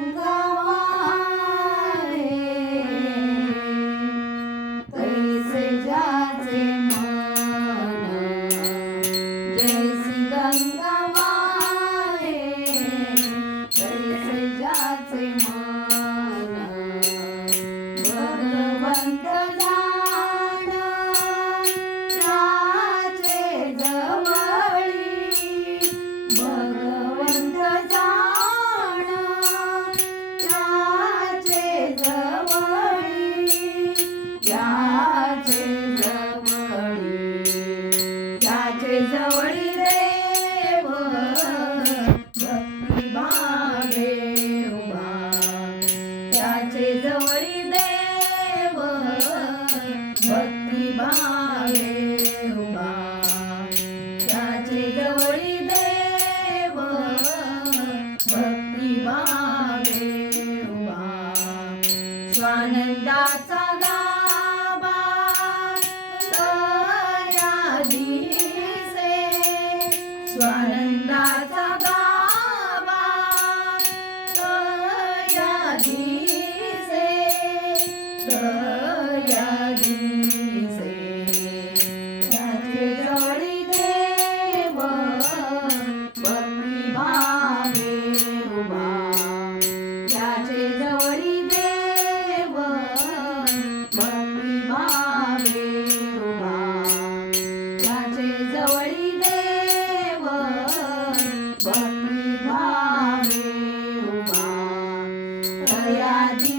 গঙ্গা जवळी दे भक्ती भावे उभा त्याचे जवळी दे भक्ती भावे उभा त्याचे जवळी देव भक्ती भावे उभा स्वानंदाचा गा Yeah.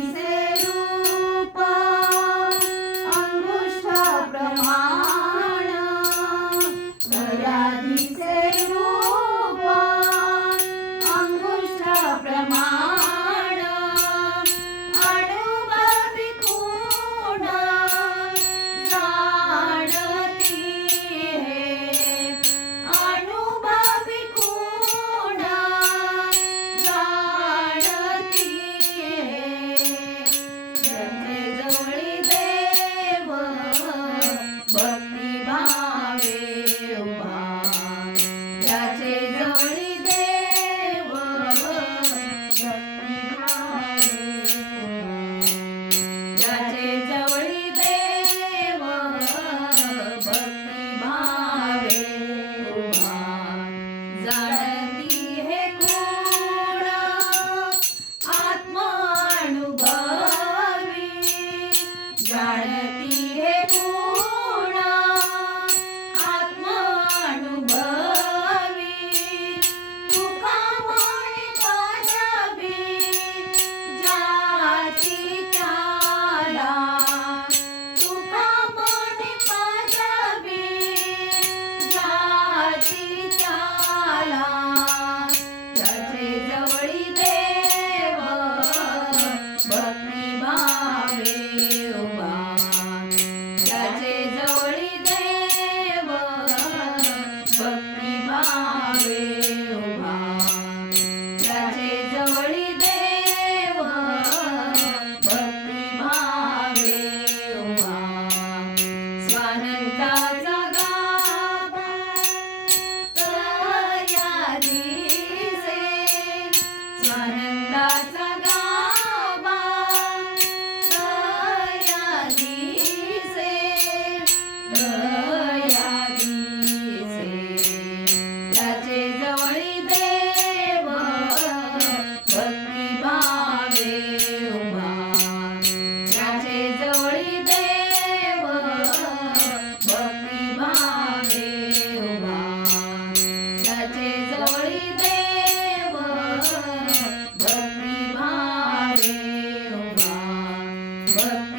टीका Hare Sir.